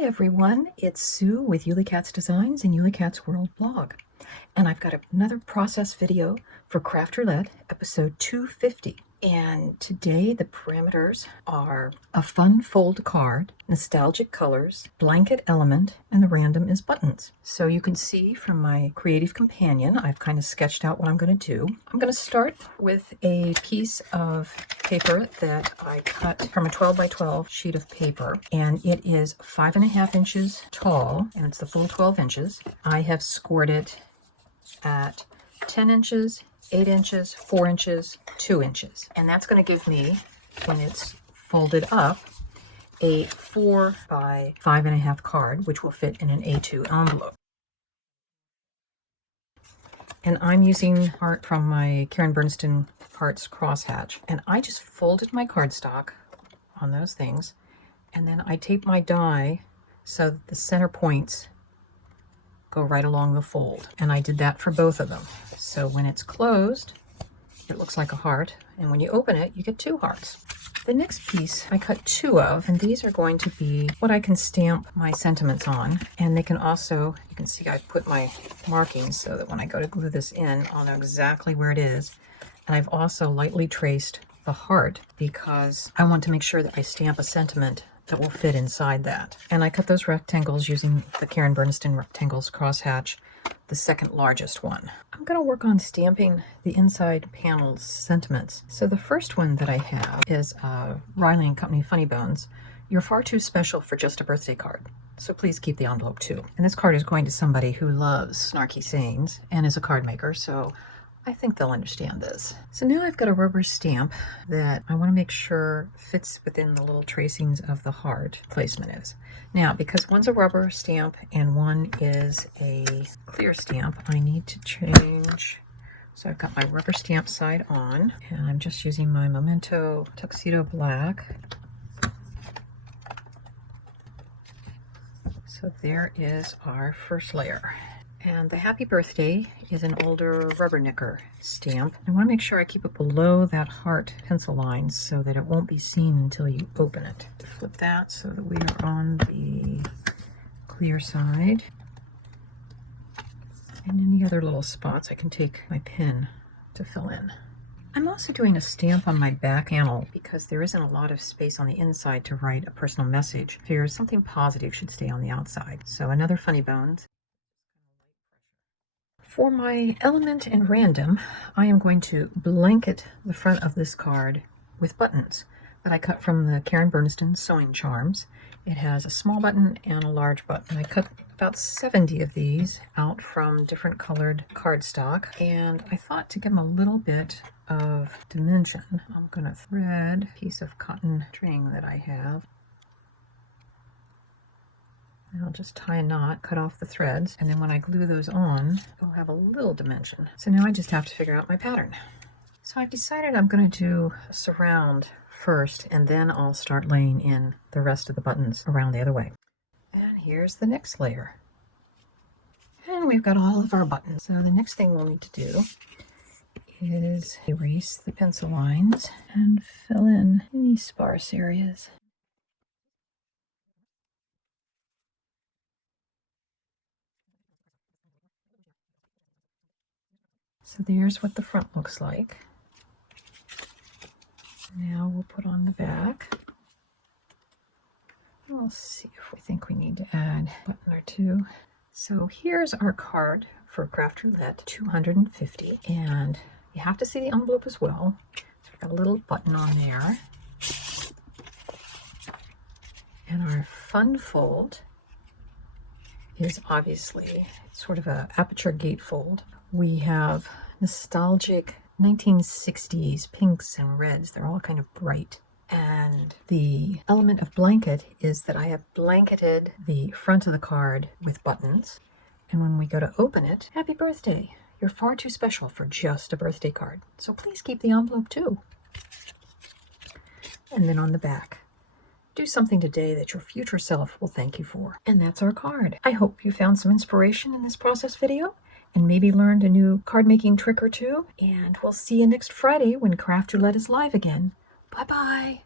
Hi everyone, it's Sue with Ully Cat's Designs and Ully Cat's World blog. And I've got another process video for Craft Roulette, episode 250. And today the parameters are a fun fold card, nostalgic colors, blanket element, and the random is buttons. So you can see from my creative companion, I've kind of sketched out what I'm going to do. I'm going to start with a piece of paper that I cut from a 12 by 12 sheet of paper, and it is 5.5 inches tall, and it's the full 12 inches. I have scored it at 10 inches, 8 inches, 4 inches, 2 inches. And that's going to give me, when it's folded up, a 4 by 5.5 card, which will fit in an A2 envelope. And I'm using art from my Karen Bernstein Hearts crosshatch. And I just folded my cardstock on those things, and then I taped my die so that the center points go right along the fold. And I did that for both of them. So when it's closed, it looks like a heart, and when you open it, you get 2 hearts. The next piece I cut 2 of, and these are going to be what I can stamp my sentiments on. And they can also, you can see I put my markings so that when I go to glue this in, I'll know exactly where it is. And I've also lightly traced the heart because I want to make sure that I stamp a sentiment that will fit inside that. And I cut those rectangles using the Karen Bernstein Rectangles crosshatch, the second largest one. I'm going to work on stamping the inside panels sentiments. So the first one that I have is Riley & Company Funny Bones. You're far too special for just a birthday card, so please keep the envelope too. And this card is going to somebody who loves snarky sayings and is a card maker, so I think they'll understand this. So now I've got a rubber stamp that I want to make sure fits within the little tracings of the heart placement is. Now, because one's a rubber stamp and one is a clear stamp, I need to change. So I've got my rubber stamp side on, and I'm just using my Memento Tuxedo Black. So there is our first layer. And the happy birthday is an older rubber knicker stamp. I want to make sure I keep it below that heart pencil line so that it won't be seen until you open it. Flip that so that we are on the clear side. And any other little spots I can take my pin to fill in. I'm also doing a stamp on my back panel because there isn't a lot of space on the inside to write a personal message. I figure something positive should stay on the outside. So another Funny Bones. For my element and random, I am going to blanket the front of this card with buttons that I cut from the Karen Bernstein Sewing Charms. It has a small button and a large button. I cut about 70 of these out from different colored cardstock, and I thought to give them a little bit of dimension, I'm going to thread a piece of cotton string that I have. And I'll just tie a knot, cut off the threads, and then when I glue those on, it'll have a little dimension. So now I just have to figure out my pattern. So I've decided I'm going to do a surround first, and then I'll start laying in the rest of the buttons around the other way. And here's the next layer. And we've got all of our buttons. So the next thing we'll need to do is erase the pencil lines and fill in any sparse areas. So there's what the front looks like. Now we'll put on the back. We'll see if we think we need to add a button or 2. So here's our card for Craft Roulette 250, and you have to see the envelope as well. So we've got a little button on there. And our fun fold is obviously sort of a Aperture gatefold. We have nostalgic 1960s pinks and reds. They're all kind of bright. And the element of blanket is that I have blanketed the front of the card with buttons. And when we go to open it, happy birthday. You're far too special for just a birthday card. So please keep the envelope too. And then on the back, do something today that your future self will thank you for. And that's our card. I hope you found some inspiration in this process video and maybe learned a new card making trick or two. And we'll see you next Friday when Craft Roulette is live again. Bye-bye.